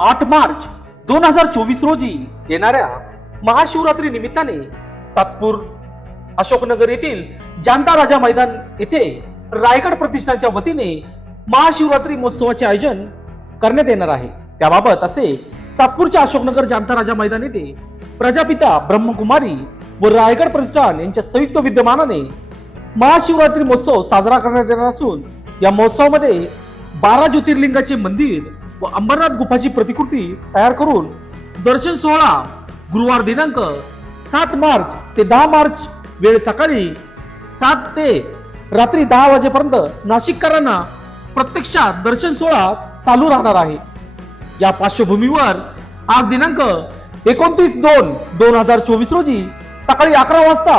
8 मार्च 2024 रोजी येणाऱ्या महाशिवरात्री निमित्ताने सातपूर अशोकनगर येथील जानता राजा मैदान येथे रायगड प्रतिष्ठानच्या वतीने महाशिवरात्री महोत्सवाचे आयोजन करण्यात येणार आहे। त्याबाबत असे सातपूरच्या अशोकनगर जानता राजा मैदान येथे प्रजापिता ब्रह्मकुमारी व रायगड प्रतिष्ठान यांच्या संयुक्त विद्यमानाने महाशिवरात्री महोत्सव साजरा करण्यात येणार असून या महोत्सवामध्ये 12 ज्योतिर्लिंगाचे मंदिर व अंबरनाथ गुफाची प्रतिकृती तयार करून दर्शन सोहळा गुरुवार दिनांक 7 मार्च ते 10 मार्च वेळ सकाळी 7 ते रात्री 10 वाजेपर्यंत नाशिककरांना प्रत्यक्षात दर्शन सोहळा चालू राहणार आहे। या पार्श्वभूमीवर आज दिनांक 29/2/2024 रोजी सकाळी 11 वाजता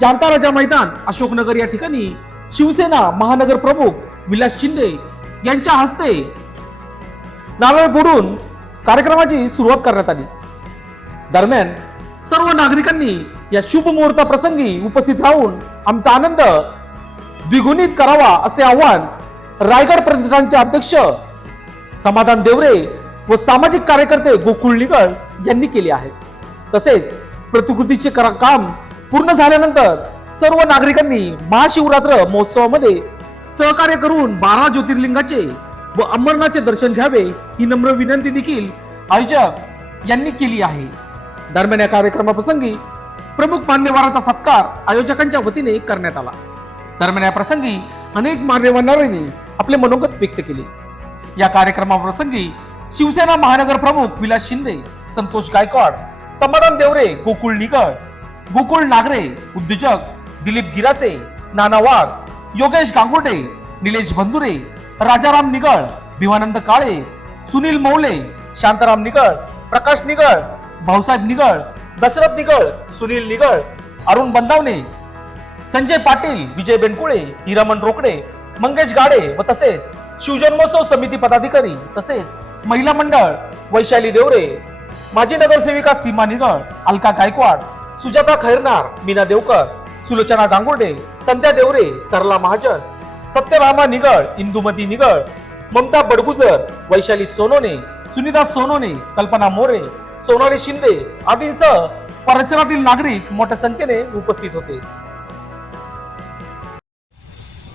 जानता राजा मैदान अशोकनगर या ठिकाणी शिवसेना महानगर प्रमुख विलास शिंदे यांच्या हस्ते नारळ फोडून कार्यक्रमाची सुरुवात करण्यात आली। दरम्यान सर्व नागरिकांनी या शुभ मुहूर्ता प्रसंगी उपस्थित राहून आमचा आनंद द्विगुणित करावा असे आवाहन रायगड प्रतिष्ठानचे अध्यक्ष समाधान देवरे व सामाजिक कार्यकर्ते गोकुळ निगळ यांनी केले आहे। तसेच प्रतिकृतीचे काम पूर्ण झाल्यानंतर सर्व नागरिकांनी महाशिवरात्र महोत्सवामध्ये सहकार्य करून 12 ज्योतिर्लिंगाचे व अंबरनाथचे दर्शन घ्यावे ही नम्र विनंती देखील आयोजक यांनी केली आहे। दरम्यान या कार्यक्रमाप्रसंगी प्रमुख मान्यवरांचा सत्कार आयोजकांच्या वतीने करण्यात आला। दरम्यान या प्रसंगी अनेक मान्यवरांनी आपले मनोगत व्यक्त केले। या कार्यक्रमाप्रसंगी शिवसेना महानगर प्रमुख विलास शिंदे, संतोष गायकवाड, समाधान देवरे, गोकुळ निगळ, गोकुळ नागरे, उद्योजक दिलीप गिरासे, नाना वाघ, योगेश गांगुर्डे, निलेश बंधुरे, राजाराम निगळ, भिवानंद काळे, सुनील मौले, शांताराम निगळ, प्रकाश निगळ, भाऊसाहेब निगळ, दशरथ निगळ, सुनील निगळ, अरुण बंदावणे, संजय पाटील, विजय बेनकुळे, हिरामन रोकडे, मंगेश गाडे व तसेच शिवजन्मोत्सव समिती पदाधिकारी तसेच महिला मंडळ वैशाली देवरे, माजी नगरसेविका सीमा निगळ, अलका गायकवाड, सुजाता खैरनार, मीना देवकर, सुलोचना गांगुर्डे, संध्या देवरे, सरला महाजन, सत्यभामा निगळ, इंदुमती निगळ, ममता बडगुजर, वैशाली सोनोने, सुनीता सोनोने, कल्पना मोरे, सोनाली शिंदे आदींसह परिसरातील नागरिक मोठ्या संख्येने उपस्थित होते।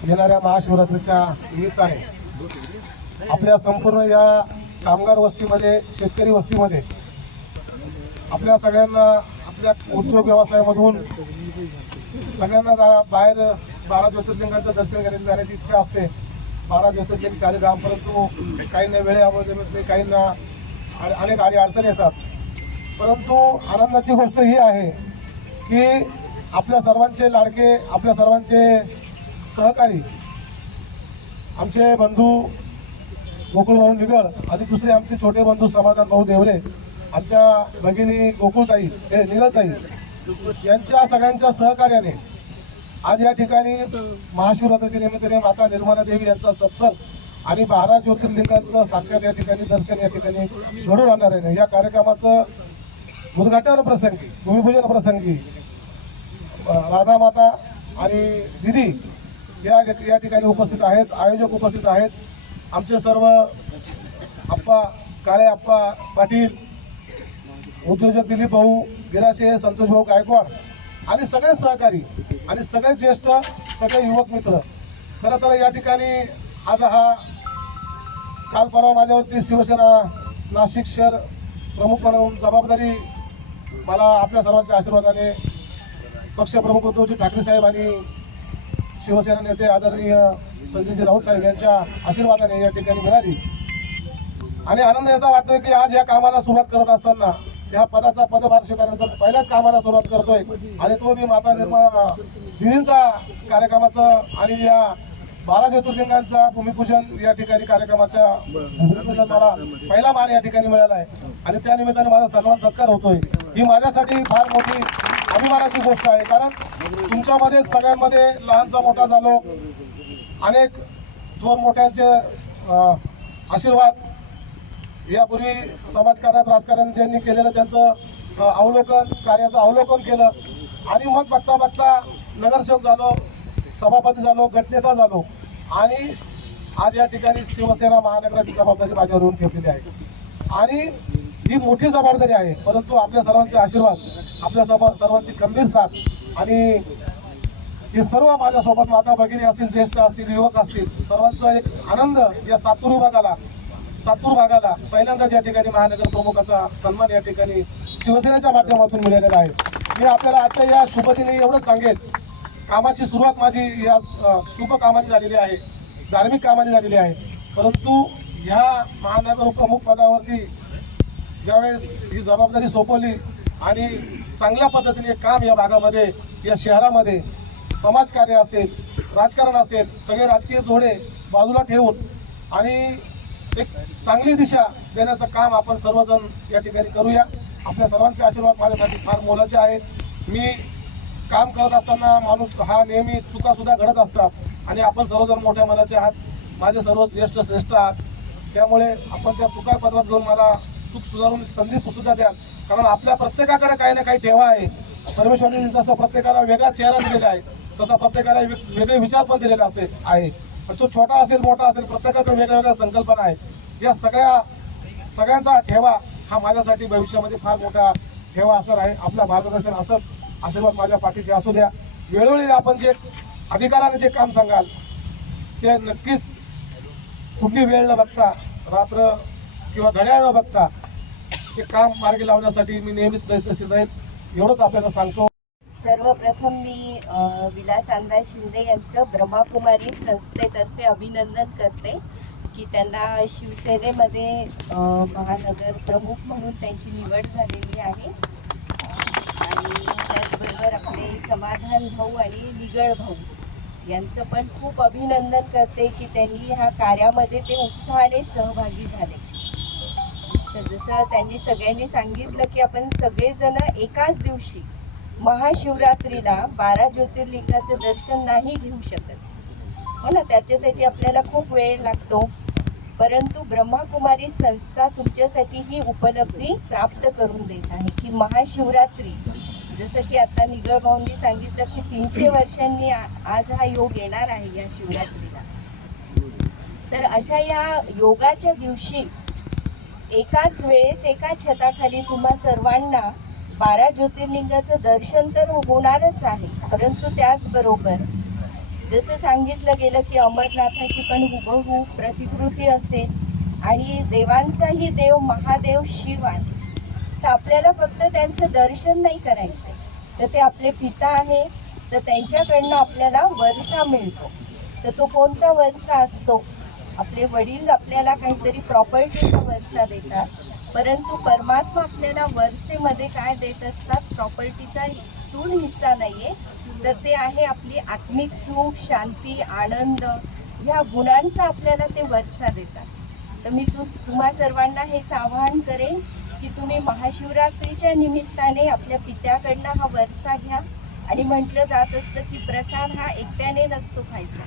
येणाऱ्या महाशिवरात्रीच्या निमित्ताने आपल्या संपूर्ण या कामगार वस्तीमध्ये, शेतकरी वस्तीमध्ये आपल्या सगळ्यांना आपल्या उद्योग व्यवसायामधून सगळ्यांना बाहेर 12 ज्योतिर्लिंगांचं दर्शन घेण्याची इच्छा असते। 12 ज्योतिर्लिंग कार्यक्रम, परंतु काहींना वेळेअभावी जमत नाही, काहींना अनेक अडचणी येतात। परंतु आनंदाची गोष्ट ही आहे की आपल्या सर्वांचे लाडके, आपल्या सर्वांचे सहकारी आमचे बंधू गोकुळ भाऊ निगळ आणि दुसरे आमचे छोटे बंधू समाधान भाऊ देवरे, आमच्या भगिनी गोकुळताई निगळताई यांच्या सगळ्यांच्या सहकार्याने आज या ठिकाणी महाशिवरात्रीच्या निमित्ताने माता निर्मला देवी यांचा सत्संग आणि 12 ज्योतिर्लिंगांचं साक्षात या ठिकाणी दर्शन या ठिकाणी घडून राहणार आहे। या कार्यक्रमाचं उद्घाटन प्रसंगी, भूमिपूजन प्रसंगी राधा माता आणि दिदी या ठिकाणी उपस्थित आहेत, आयोजक उपस्थित आहेत। आमचे सर्व आप्पा काळे, आप्पा पाटील, उद्योजक दिलीप भाऊ गिराशे, संतोष भाऊ गायकवाड आणि सगळे सहकारी आणि सगळे ज्येष्ठ, सगळे युवक मित्र। खरं तर या ठिकाणी आज काल परवा माझ्यावरती शिवसेना नाशिक शहर प्रमुख म्हणून जबाबदारी मला आपल्या सर्वांच्या आशीर्वादाने पक्षप्रमुख उद्धवजी ठाकरे साहेब आणि शिवसेना नेते आदरणीय संजयजी राऊत साहेब यांच्या आशीर्वादाने या ठिकाणी मिळाली। आणि आनंद याचा वाटतोय की आज या कामाला सुरुवात करत असताना या पदाचा पदभार स्वीकारण्याचा पहिल्याच कामाला सुरुवात करतोय आणि तो मी माता निर्मला दिदींचा कार्यक्रमाचं आणि या 12 ज्योतिर्लिंगांचा भूमिपूजन या ठिकाणी कार्यक्रमाच्या भूमिपूजन मला पहिला मान या ठिकाणी मिळाला आहे आणि त्या निमित्ताने माझा सन्मान सत्कार होतोय। ही माझ्यासाठी फार मोठी अभिमानाची गोष्ट आहे, कारण तुमच्यामध्ये सगळ्यांमध्ये लहानचा मोठा झालो, अनेक थोर मोठ्यांचे आशीर्वाद, यापूर्वी समाजकारणात राजकारण ज्यांनी केलेलं त्यांचं अवलोकन, कार्याचं अवलोकन केलं आणि मग बघता बघता नगरसेवक झालो, सभापती झालो, गटनेता झालो आणि आज या ठिकाणी शिवसेना महानगराची जबाबदारी माझ्यावर येऊन ठेवलेली आहे। आणि ही मोठी जबाबदारी आहे, परंतु आपल्या सर्वांचे आशीर्वाद, आपल्या सर्वांची खंबीर साथ आणि हे सर्व माझ्यासोबत माता भगिनी असतील, ज्येष्ठ असतील, युवक असतील, सर्वांचा एक आनंद या सातपूर भागाला पहिल्यांदाच या ठिकाणी महानगर प्रमुखाचा सन्मान या ठिकाणी शिवसेनेच्या माध्यमातून मिळालेला आहे. मी आपल्याला आजच्या या शुभदिनी एवढं सांगेन, कामाची सुरुवात माझी या शुभ कामाची झालेली आहे, धार्मिक कामाची झालेली आहे, परंतु ह्या महानगर प्रमुख पदावरती ज्यावेळेस ही जबाबदारी सोपवली आणि चांगल्या पद्धतीने काम या भागामध्ये, या शहरामध्ये समाजकार्य असेल, राजकारण असेल, सगळे राजकीय जोडे बाजूला ठेवून आणि एक चांगली दिशा देण्याचं काम आपण सर्वजण या ठिकाणी करूया. आपल्या सर्वांचे आशीर्वाद माझ्यासाठी फार मोलाचे आहेत. मी काम करत असताना माणूस हा नेहमी चुकासुद्धा घडत असतात आणि आपण सर्वजण मोठ्या मनाचे आहात, माझे सर्व ज्येष्ठ श्रेष्ठ आहात, त्यामुळे आपण त्या चुका पत्रात घेऊन मला चूक सुधारून संधी सुद्धा द्या. कारण आपल्या प्रत्येकाकडे काही ना काही ठेवा आहे. परमेश्वराने जसं प्रत्येकाला वेगळा चेहरा दिलेला आहे, तसा प्रत्येकाला वेगळे विचार पण दिलेला आहे. पण तो छोटा असेल मोठा असेल, प्रत्येकाकडे वेगळ्या वेगळ्या संकल्पना आहेत. या सगळ्यांचा ठेवा हा माझ्यासाठी भविष्यामध्ये फार मोठा ठेवा असणार आहे. आपला मार्गदर्शन असंच आशीर्वाद माझ्या पाठीशी असू द्या. वेळोवेळी आपण जे अधिकाराने जे काम सांगाल ते नक्कीच कुठली वेळ न बघता, रात्र किंवा घड्याळ न बघता ते काम मार्गी लावण्यासाठी मी नेहमीच प्रयत्नशील राहील, एवढंच आपल्याला सांगतो. सर्वप्रथम मी विलास अंदा शिंदे यांचं ब्रह्माकुमारी संस्थेतर्फे अभिनंदन करते की त्यांना शिवसेनेमध्ये महानगर प्रमुख म्हणून त्यांची निवड झालेली आहे. आणि त्याचबरोबर आपले समाधान भाऊ आणि निगळ भाऊ यांचं पण खूप अभिनंदन करते की त्यांनी ह्या कार्यामध्ये ते उत्साहाने सहभागी झाले. तर जसं त्यांनी सगळ्यांनी सांगितलं की आपण सगळेजण एकाच दिवशी महाशिवरात्रीला 12 ज्योतिर्लिंगाचं दर्शन नाही घेऊ शकत, हो ना, त्याच्यासाठी आपल्याला खूप वेळ लागतो. परंतु ब्रह्माकुमारी संस्था तुमच्यासाठी ही उपलब्धी प्राप्त करून देत आहे की महाशिवरात्री, जसं की आता निगळ भाऊंनी सांगितलं की 300 वर्षांनी आज हा योग येणार आहे या शिवरात्रीला. तर अशा या योगाच्या दिवशी एकाच वेळेस एका छताखाली तुम्हा सर्वांना 12 ज्योतिर्लिंगाचं दर्शन तर होणारच आहे, परंतु त्याचबरोबर जसं सांगितलं गेलं की अमरनाथाची पण हुबहू प्रतिकृती असेल आणि देवांचाही देव महादेव शिव आहे. तर आपल्याला फक्त त्यांचं दर्शन नाही करायचं, तर ते आपले पिता आहे, तर त्यांच्याकडनं आपल्याला वरसा मिळतो. तर तो कोणता वरसा असतो? आपले वडील आपल्याला काहीतरी प्रॉपर्टीचा वरसा देतात, परंतु परमात्मा आपल्याला वरसेमध्ये काय देत असतात? प्रॉपर्टीचा स्थूल हिस्सा नाही आहे, तर ते आहे आपली आत्मिक सुख, शांती, आनंद, ह्या गुणांचा आपल्याला ते वरसा देतात. तर मी तुम्हा सर्वांना हेच आवाहन करेन की तुम्ही महाशिवरात्रीच्या निमित्ताने आपल्या पित्याकडनं हा वरसा घ्या. आणि म्हटलं जात असतं की प्रसाद हा एकट्याने नसतो खायचा,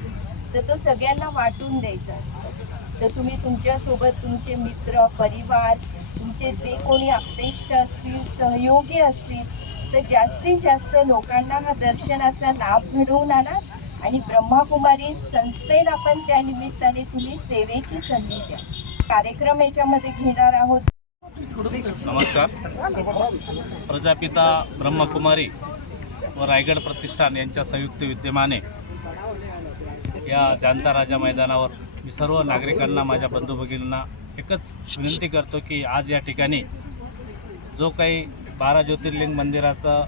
तर तो सगळ्यांना वाटून द्यायचा असतो. तर तुम्ही तुमच्यासोबत तुमचे मित्र, परिवार, तुमचे जे कोणी आप्तेष्ट असतील, सहयोगी असतील, तर जास्तीत जास्त लोकांना हा दर्शनाचा लाभ घडवून आणा आणि ब्रह्माकुमारी संस्थेला पण त्या निमित्ताने तुम्ही सेवेची संधी द्या. कार्यक्रम याच्यामध्ये घेणार आहोत. नमस्कार. प्रजापिता ब्रह्मकुमारी व रायगड प्रतिष्ठान यांच्या संयुक्त विद्यमाने या जाणता राजा मैदानावर मी सर्व नागरिकांना, माझ्या बंधू भगिनींना एकच विनंती करतो की आज या ठिकाणी जो काही 12 ज्योतिर्लिंग मंदिराचं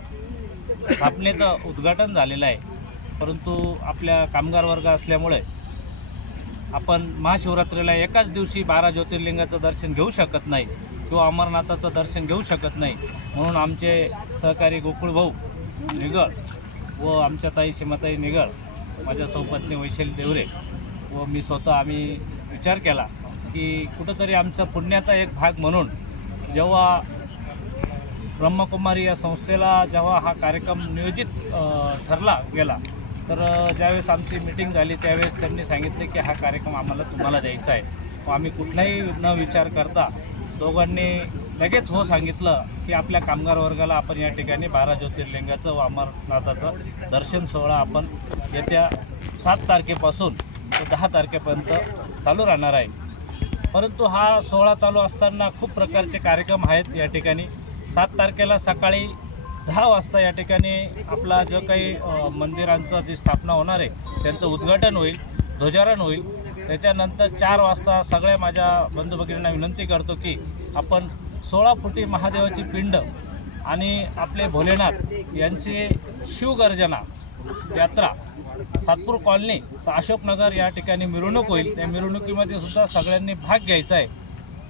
स्थापनेचं उद्घाटन झालेलं आहे, परंतु आपल्या कामगार वर्ग असल्यामुळे आपण महाशिवरात्रीला एकाच दिवशी 12 ज्योतिर्लिंगाचं दर्शन घेऊ शकत नाही किंवा अमरनाथाचं दर्शन घेऊ शकत नाही. म्हणून आमचे सहकारी गोकुळ भाऊ निगळ व आमच्या ताई सीमाताई निगळ, माझ्या सौपत्नी वैशाली देवरे व मी स्वतः आम्ही विचार केला की कुठंतरी आमचा पुण्याचा एक भाग म्हणून जेव्हा ब्रह्मकुमारी या संस्थेला जेव्हा हा कार्यक्रम नियोजित ठरला गेला, तर ज्यावेळेस आमची मीटिंग झाली त्यावेळेस त्यांनी सांगितले की हा कार्यक्रम आम्हाला तुम्हाला द्यायचा आहे. व आम्ही कुठलाही न विचार करता दोघांनी लगेच हो सांगितलं की आपल्या कामगार वर्गाला आपण या ठिकाणी 12 ज्योतिर्लिंगाचं व अमरनाथाचं दर्शन सोहळा आपण येत्या 7 तारखेपासून ते 10 तारखेपर्यंत चालू राहणार आहे. परंतु हा सोहळा चालू असताना खूप प्रकारचे कार्यक्रम आहेत या ठिकाणी. 7 तारखेला सकाळी 10 वाजता या ठिकाणी आपला जो काही मंदिरांचं जी स्थापना होणार आहे त्यांचं उद्घाटन होईल, ध्वजारोहण होईल. त्याच्यानंतर 4 वाजता सगळ्या माझ्या बंधू भगिनींना विनंती करतो की आपण 16 फुटी महादेवाची पिंड आणि आपले भोलेनाथ यांची शिवगर्जना यात्रा सातपूर कॉलनी तर अशोकनगर या ठिकाणी मिरवणूक होईल. त्या मिरवणुकीमध्ये सुद्धा सगळ्यांनी भाग घ्यायचा आहे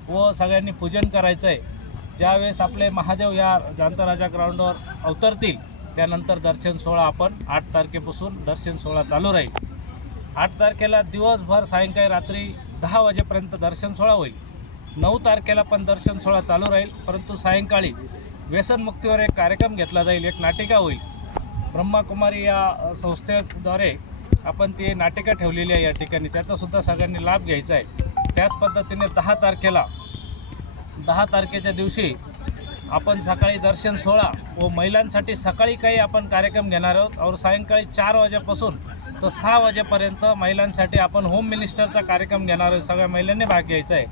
व सगळ्यांनी पूजन करायचं आहे. ज्यावेळेस आपले महादेव या जाणता राजा ग्राउंडवर अवतरतील त्यानंतर दर्शन सोहळा आपण 8 तारखेपासून दर्शन सोहळा चालू राहील. 8 तारखेला दिवसभर सायंकाळी रात्री 10 वाजेपर्यंत दर्शन सोहळा होईल. 9 तारखेला पण दर्शन सोहळा चालू राहील, परंतु सायंकाळी व्यसनमुक्तीवर एक कार्यक्रम घेतला जाईल, एक नाटिका होईल. ब्रह्माकुमारी या संस्थेद्वारे आपण ती नाटिका ठेवलेली आहे या ठिकाणी, त्याचासुद्धा सगळ्यांनी लाभ घ्यायचा आहे. त्याच पद्धतीने 10 तारखेच्या दिवशी आपण सकाळी दर्शन सोहळा व महिलांसाठी सकाळी काही आपण कार्यक्रम घेणार आहोत और सायंकाळी 4 वाजेपासून तर 6 वाजेपर्यंत महिलांसाठी आपण होम मिनिस्टरचा कार्यक्रम घेणार आहोत. सगळ्या महिलांनी भाग घ्यायचा आहे.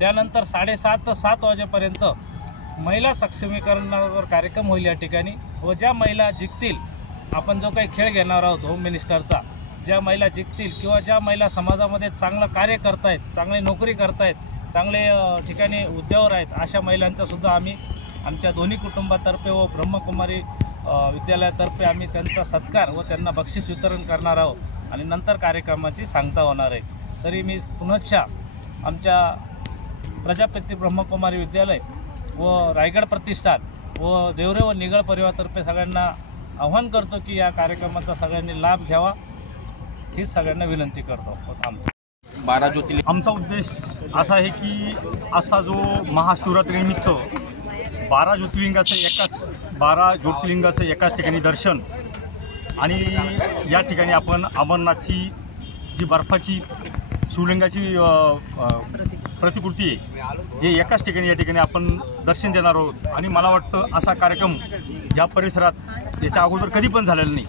त्यानंतर 7:30 ते 7 वाजेपर्यंत महिला सक्षमीकरणावर कार्यक्रम होईल या ठिकाणी. व ज्या महिला जिंकतील, आपण जो काही खेळ घेणार आहोत होम मिनिस्टरचा, ज्या महिला जिंकतील किंवा ज्या महिला समाजामध्ये चांगलं कार्य करतायत, चांगली नोकरी करतायत, चांगले ठिकाणी उद्योगावर आहेत, अशा महिलांचासुद्धा आम्ही आमच्या दोन्ही कुटुंबातर्फे व ब्रह्मकुमारी विद्यालयातर्फे आम्ही त्यांचा सत्कार व त्यांना बक्षीस वितरण करणार आहोत आणि नंतर कार्यक्रमाची सांगता होणार आहे. तरी मी पुनश्च आमच्या प्रजापिता ब्रह्मकुमारी विद्यालय व रायगड प्रतिष्ठान व देवरे व निगळ परिवारातर्फे सगळ्यांना आव्हान करतो की या कार्यक्रमाचा सगळ्यांनी लाभ घ्यावा, हीच सगळ्यांना विनंती करतो व थांबतो. 12 ज्योतिर्लिंग आमचा उद्देश असा आहे की असा जो महाशिवरात्रीनिमित्त 12 ज्योतिर्लिंगाचं एकाच ठिकाणी दर्शन आणि या ठिकाणी आपण अमरनाथची जी बर्फाची शिवलिंगाची प्रतिकृती आहे हे एकाच ठिकाणी या ठिकाणी आपण दर्शन देणार आहोत. आणि मला वाटतं असा कार्यक्रम या परिसरात याच्या अगोदर कधी पण झालेला नाही,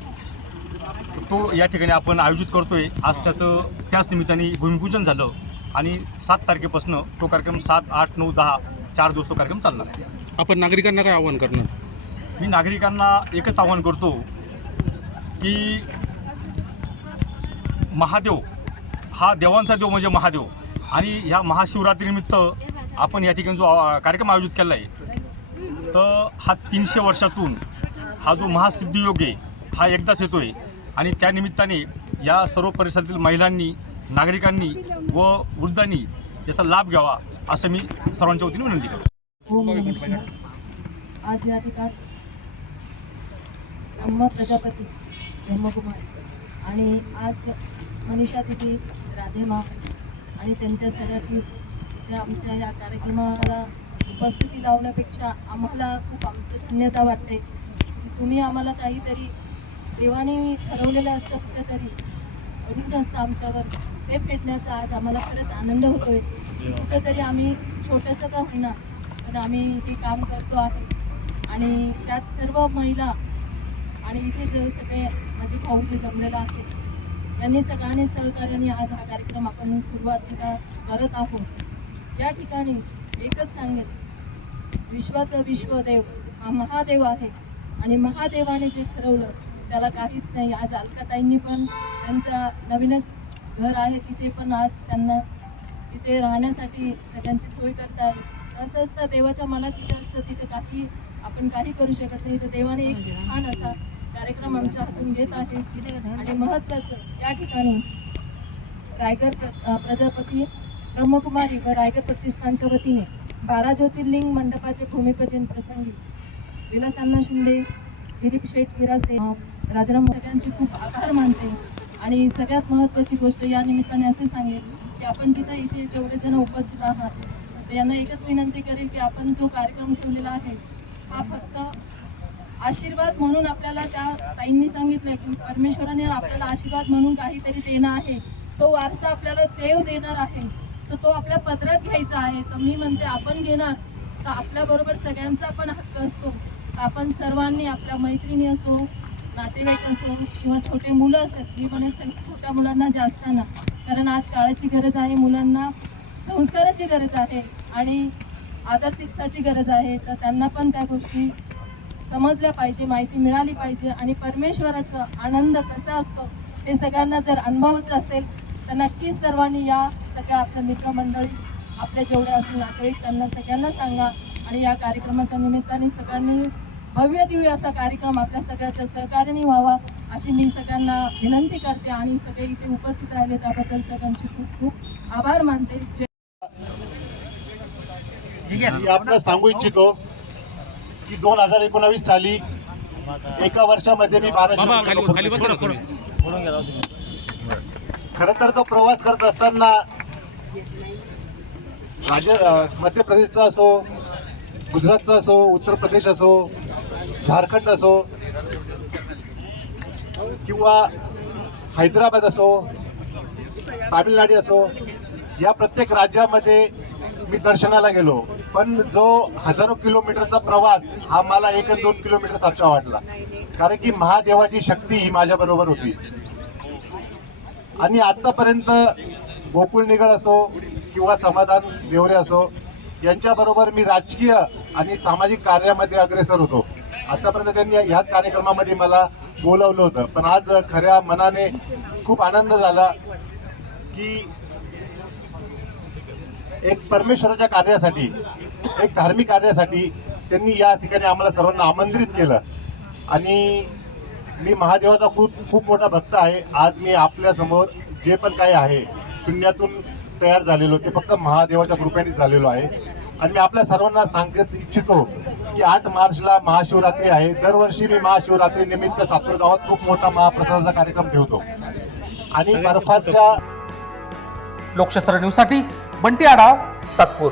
तो या ठिकाणी आपण आयोजित करतो आहे. आज त्याच निमित्ताने भूमिपूजन झालं आणि 7 तारखेपासून तो कार्यक्रम 7, 8, 9, 10 4 दिवस तो कार्यक्रम चालणार. आपण नागरिकांना काय आवाहन करणार? मी नागरिकांना एकच आवाहन करतो की महादेव हा देवांचा देव म्हणजे महादेव, आणि ह्या महाशिवरात्रीनिमित्त आपण या ठिकाणी जो कार्यक्रम आयोजित केला आहे तर हा 300 वर्षातून हा जो महासिद्धियोग आहे हा एकदाच येतो आहे. आणि त्यानिमित्ताने या सर्व परिसरातील महिलांनी, नागरिकांनी व वृद्धांनी याचा लाभ घ्यावा असं मी सर्वांच्या वतीने विनंती करतो. आज या ठिकाणी ब्रह्म प्रजापती ब्रह्मकुमारी आणि आज मनीषा दिदी, राधेमा आणि त्यांच्या सगळ्या टीम इथे आमच्या या कार्यक्रमाला उपस्थिती लावण्यापेक्षा आम्हाला खूप आमचं धन्यता वाटते की तुम्ही आम्हाला काहीतरी देवाने ठरवलेलं असतं, कुठेतरी ऋण असतं आमच्यावर, ते फेडण्याचा आज आम्हाला खरंच आनंद होतोय. कुठेतरी आम्ही छोटंसं का होईना पण आम्ही हे काम करतो आहे. आणि त्यात सर्व महिला आणि इथे जे सगळे माझे भाऊ जे जमलेला आहे यांनी सगळ्यांनी सहकार्याने आज हा कार्यक्रम आपण सुरुवातीला करत आहोत. या ठिकाणी एकच सांगेल, विश्वाचा विश्वदेव हा महादेव आहे आणि महादेवाने जे ठरवलं त्याला काहीच नाही. आज अलकाताईंनी पण त्यांचा नवीनच घर आहे तिथे पण आज त्यांना तिथे राहण्यासाठी सगळ्यांची सोय करता आली. असं असतं, देवाच्या मनात जिथे असतं तिथे आपण काही करू शकत नाही. तर देवाने एक छान असा कार्यक्रम आमच्या हातून घेत आहे. आणि महत्त्वाचं या ठिकाणी रायगड प्रजापती ब्रह्मकुमारी व रायगड प्रतिष्ठानच्या वतीने 12 ज्योतिर्लिंग मंडपाचे भूमिपूजन प्रसंगी विलास अण्णा शिंदे, दिलीप शेठ विरासे, राजाराम सगळ्यांची खूप आभार मानते. आणि सगळ्यात महत्त्वाची गोष्ट या निमित्ताने असे सांगेल की आपण जिथं इथे जेवढे जण उपस्थित आहात तर यांना एकच विनंती करेल की आपण जो कार्यक्रम ठेवलेला आहे हा फक्त आशीर्वाद म्हणून, आपल्याला त्या ताईंनी सांगितलं की परमेश्वराने आपल्याला आशीर्वाद म्हणून काहीतरी देणं आहे, तो वारसा आपल्याला देव देणार आहे, तर तो आपल्या पदरात घ्यायचा आहे. तर मी म्हणते आपण घेणार तर आपल्याबरोबर सगळ्यांचा पण हक्क असतो. आपण सर्वांनी आपल्या मैत्रिणी असो, नातेवाईक असो किंवा छोटे मुलं असत, मी म्हणत छोट्या मुलांना जास्त ना, कारण आज काळाची गरज आहे मुलांना संस्काराची गरज आहे आणि आदरातिथ्याची गरज आहे. तर त्यांना पण त्या गोष्टी समजल्या पाहिजे, माहिती मिळाली पाहिजे आणि परमेश्वराचा आनंद कसा असतो हे सगळ्यांना जर अनुभवायचं असेल तर नक्कीच सर्वांनी या सगळ्या आपल्या मित्रमंडळी आपले जेवढे असतील नातेवाईक त्यांना सगळ्यांना सांगा आणि या कार्यक्रमाच्या निमित्ताने सगळ्यांनी भव्य दिव्य असा कार्यक्रम आपल्या सगळ्याच्या सहकार्याने व्हावा अशी मी सगळ्यांना विनंती करते आणि सगळे इथे उपस्थित राहिले त्याबद्दल सगळ्यांचे खूप खूप आभार मानते. मी आपल्याला सांगू इच्छितो की 2019 साली एका वर्षामध्ये मी बाबा खाली बसा ना थोडं. खरं तर तो प्रवास करत असताना मध्य प्रदेशचा असो, गुजरातचा असो, उत्तर प्रदेश असो, झारखंड असो किंवा हैदराबाद असो, तामिळनाडू असो, या प्रत्येक राज्यामध्ये मी दर्शनाला गेलो. पण जो हजारो किलोमीटरचा प्रवास हा मला 1 आणि 2 किलोमीटर सारखा वाटला, कारण की महादेवाची शक्ती ही माझ्याबरोबर होती. आणि आत्तापर्यंत गोकुळ निगड असो किंवा समाधान देवरे असो यांच्याबरोबर मी राजकीय आणि सामाजिक कार्यामध्ये अग्रेसर होतो. आतापर्यंत त्यांनी ह्याच कार्यक्रमामध्ये मला बोलवलं होतं. पण आज खऱ्या मनाने खूप आनंद झाला की एक परमेश्वराच्या कार्यासाठी, एक धार्मिक कार्यासाठी त्यांनी या ठिकाणी आम्हाला सर्वांना आमंत्रित केलं. आणि मी महादेवाचा खूप मोठा भक्त आहे. आज मी आपल्यासमोर जे पण काही आहे शून्यातून तयार झालेलो ते फक्त महादेवाच्या कृपेने झालेलो आहे. आणि मी आपल्या सर्वांना सांगत इच्छितो की 8 मार्चला महाशिवरात्री आहे. दरवर्षी मी महाशिवरात्री निमित्त सातूर गावात खूप मोठा महाप्रसादाचा कार्यक्रम ठेवतो. आणि बर्फाच्या लोकशास्त्र न्यूजसाठी बंटी आढाव, सातपूर.